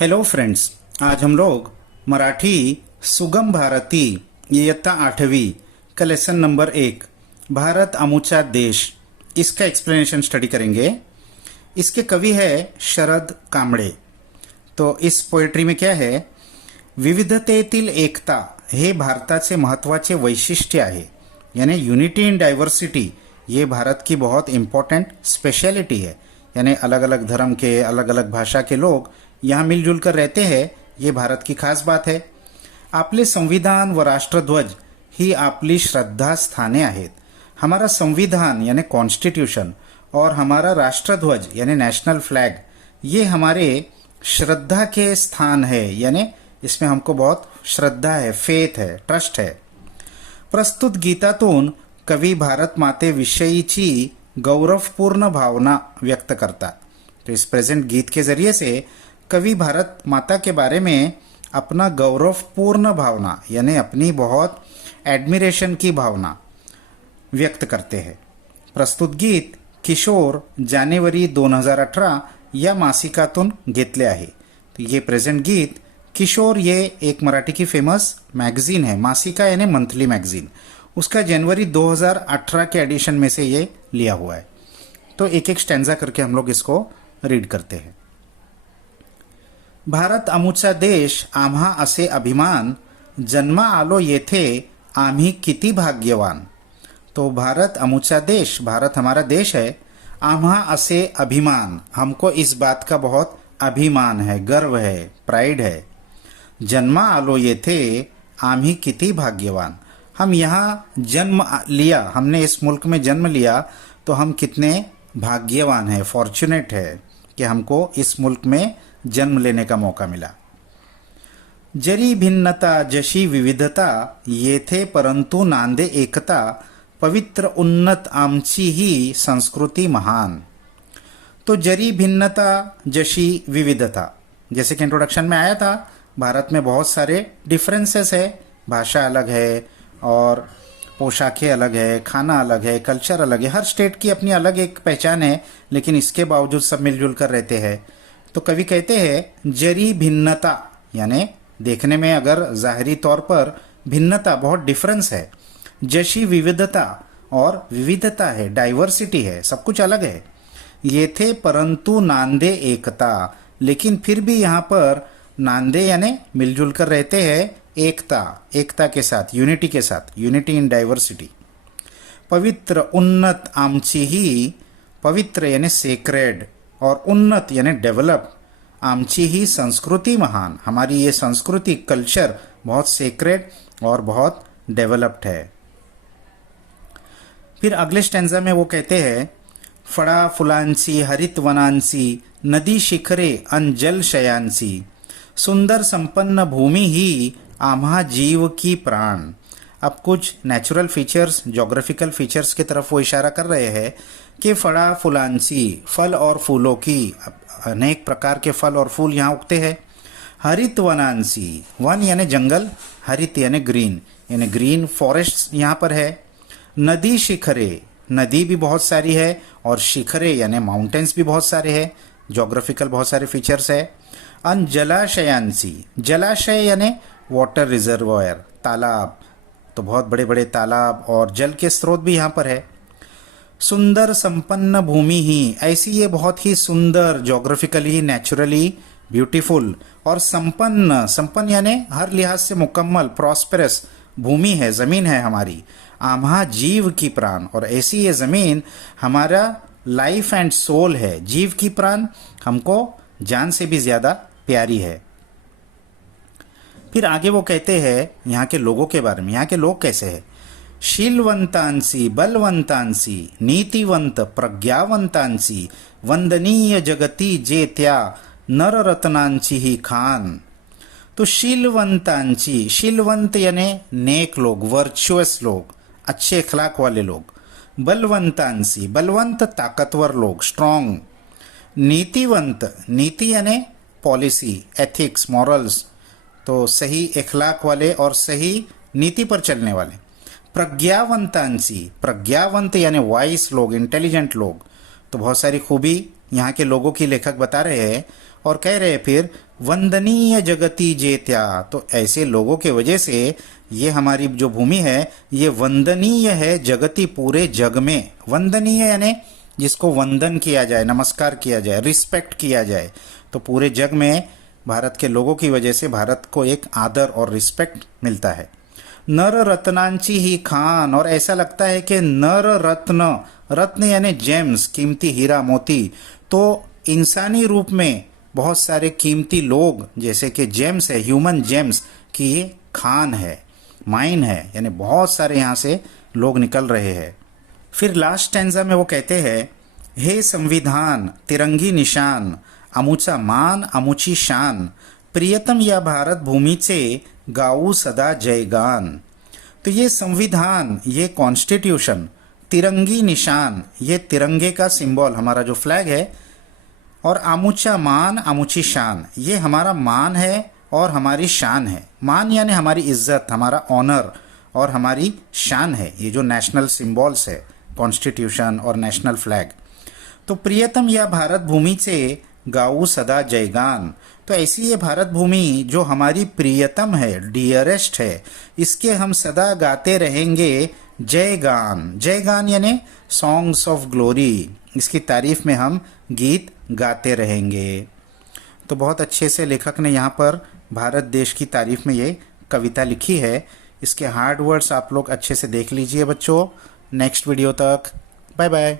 Hello friends, आज हम लोग मराठी सुगम भारती इयत्ता 8वीं का लेसन नंबर 1 भारत अमुचा देश इसका एक्सप्लेनेशन स्टडी करेंगे। इसके कवि है शरद कांबळे। तो इस पोएट्री में क्या है, विविधतेतील एकता हे भारताचे महत्वाचे वैशिष्ट्य आहे, यानी यूनिटी इन डायवर्सिटी ये भारत की बहुत इम्पोर्टेंट स्पेशलिटी है। यानी अलग अलग धर्म के, अलग अलग भाषा के लोग यहाँ मिलजुल कर रहते हैं, ये भारत की खास बात है। आपले संविधान व राष्ट्रध्वज ही आपली श्रद्धास्थाने आहेत। हमारा संविधान यानी कॉन्स्टिट्यूशन और हमारा राष्ट्रध्वज यानी नेशनल फ्लैग ये हमारे श्रद्धा के स्थान है, यानी इसमें हमको बहुत श्रद्धा है, फेथ है, ट्रस्ट है। प्रस्तुत गीतातून कवी भारत मातेविषयीची गौरवपूर्ण भावना व्यक्त करतात। तो इस प्रेजेंट गीत के जरिए से कवि भारत माता के बारे में अपना गौरवपूर्ण भावना यानी अपनी बहुत एडमिरेशन की भावना व्यक्त करते हैं। प्रस्तुत गीत किशोर जानेवारी 2018 या मासिकातून घेतले आहे। तो ये प्रेजेंट गीत किशोर ये एक मराठी की फेमस मैगजीन है, मासिका यानी मंथली मैगजीन, उसका जनवरी 2018 के एडिशन में से ये लिया हुआ है। तो एक एक स्टैंजा करके हम लोग इसको रीड करते हैं। भारत अमुचा देश आम्हा असे अभिमान, जन्मा आलो येथे आम्ही किती भाग्यवान। तो भारत अमुचा देश, भारत हमारा देश है। आम्हा असे अभिमान, हमको इस बात का बहुत अभिमान है, गर्व है, प्राइड है। जन्मा आलो येथे आम्ही किती भाग्यवान, हम यहाँ जन्म लिया, हमने इस मुल्क में जन्म लिया तो हम कितने भाग्यवान हैं, फॉर्चुनेट है कि हमको इस मुल्क में जन्म लेने का मौका मिला। जरी भिन्नता जशी विविधता येथे परंतु नांदे एकता, पवित्र उन्नत आमची ही संस्कृती महान। तो जरी भिन्नता जशी विविधता, जैसे कि इंट्रोडक्शन में आया था, भारत में बहुत सारे डिफरेंसेस है, भाषा अलग है और पोशाकें अलग है, खाना अलग है, कल्चर अलग है, हर स्टेट की अपनी अलग एक पहचान है, लेकिन इसके बावजूद सब मिलजुल कर रहते हैं। तो कवि कहते हैं जरी भिन्नता, यानी देखने में अगर ज़ाहरी तौर पर भिन्नता बहुत डिफरेंस है, जैसी विविधता और विविधता है, डाइवर्सिटी है, सब कुछ अलग है। ये थे परंतु नांदे एकता, लेकिन फिर भी यहाँ पर नांदे यानी मिलजुल कर रहते हैं एकता, एकता के साथ, यूनिटी के साथ, यूनिटी इन डाइवर्सिटी। पवित्र उन्नत आमची ही, पवित्र यानी सेक्रेड और उन्नत यानी डेवलप, आमची ही संस्कृति महान, हमारी ये संस्कृति कल्चर बहुत सेक्रेड और बहुत डेवलप्ड है। फिर अगले स्टैंजा में वो कहते हैं, फळा फुलांची हरित वनांची, नदी शिखरे अन जल शयांची, सुंदर संपन्न भूमि ही आम्हा जीव की प्राण। अब कुछ नेचुरल फीचर्स, जोग्राफिकल फीचर्स की तरफ वो इशारा कर रहे हैं कि फड़ा फुलांची, फल और फूलों की, अनेक प्रकार के फल और फूल यहाँ उगते हैं। हरित वनांची, वन यानी जंगल, हरित यानी ग्रीन फॉरेस्ट यहाँ पर है। नदी शिखरे, नदी भी बहुत सारी है, और शिखरे यानी माउंटेन्स भी बहुत सारे हैं, जोग्राफिकल बहुत सारे फीचर्स है। अन जलाशयांची, जलाशय यानी वाटर रिजर्वायर, तालाब, तो बहुत बड़े बड़े तालाब और जल के स्रोत भी यहाँ पर है। सुंदर संपन्न भूमि ही, ऐसी ये बहुत ही सुंदर, जोग्राफिकली नेचुरली ब्यूटीफुल और संपन्न यानी हर लिहाज से मुकम्मल, प्रॉस्पेरस भूमि है, ज़मीन है हमारी। आम्हा जीव की प्राण, और ऐसी ये ज़मीन हमारा लाइफ एंड सोल है, जीव की प्राण हमको जान से भी ज़्यादा प्यारी है। फिर आगे वो कहते हैं यहाँ के लोगों के बारे में, यहाँ के लोग कैसे हैं। शीलवंतांसी बलवंतांसी, नीतिवंत प्रज्ञावंतांसी, वंदनीय जगती जे त्या नररत्नांची ही खान। तो शीलवंतांची, शीलवंत यानी नेक लोग, वर्चुअस लोग, अच्छे अखलाक वाले लोग। बलवंतांसी, बलवंत ताकतवर लोग, स्ट्रॉन्ग। नीतिवंत, नीति यानी पॉलिसी, एथिक्स, मॉरल्स, तो सही अखलाक वाले और सही नीति पर चलने वाले। प्रज्ञावंतांची, प्रज्ञावंत यानी वाइस लोग, इंटेलिजेंट लोग, तो बहुत सारी खूबी यहाँ के लोगों की लेखक बता रहे हैं और कह रहे हैं फिर वंदनीय जगति जेत्या। तो ऐसे लोगों के वजह से ये हमारी जो भूमि है ये वंदनीय है जगति, पूरे जग में। वंदनीय यानी जिसको वंदन किया जाए, नमस्कार किया जाए, रिस्पेक्ट किया जाए। तो पूरे जग में भारत के लोगों की वजह से भारत को एक आदर और रिस्पेक्ट मिलता है। नर रत्नांची ही खान, और ऐसा लगता है कि नर रत्न, रत्न यानी जेम्स, कीमती हीरा मोती। तो इंसानी रूप में बहुत सारे कीमती लोग जैसे कि जेम्स है, ह्यूमन जेम्स की ये खान है, माइन है, यानी बहुत सारे यहाँ से लोग निकल रहे हैं। फिर लास्ट स्टैंजा में वो कहते हैं, हे संविधान तिरंगी निशान, अमुचा मान अमुची शान, प्रियतम या भारत भूमीचे गाऊ सदा जयगान। तो ये संविधान, ये कॉन्स्टिट्यूशन, तिरंगी निशान, ये तिरंगे का सिंबल, हमारा जो फ्लैग है, और अमुचा मान अमुची शान, ये हमारा मान है और हमारी शान है। मान यानी हमारी इज्जत, हमारा ऑनर, और हमारी शान है ये जो नेशनल सिंबल्स है, कॉन्स्टिट्यूशन और नेशनल फ्लैग। तो प्रियतम या भारत भूमि से गाऊ सदा जयगान। तो ऐसी ये भारत भूमि जो हमारी प्रियतम है, डियरेस्ट है, इसके हम सदा गाते रहेंगे जयगान। जयगान यानी सॉन्ग्स ऑफ ग्लोरी, इसकी तारीफ में हम गीत गाते रहेंगे। तो बहुत अच्छे से लेखक ने यहाँ पर भारत देश की तारीफ में ये कविता लिखी है। इसके हार्ड वर्ड्स आप लोग अच्छे से देख लीजिए बच्चों। नेक्स्ट वीडियो तक बाय बाय।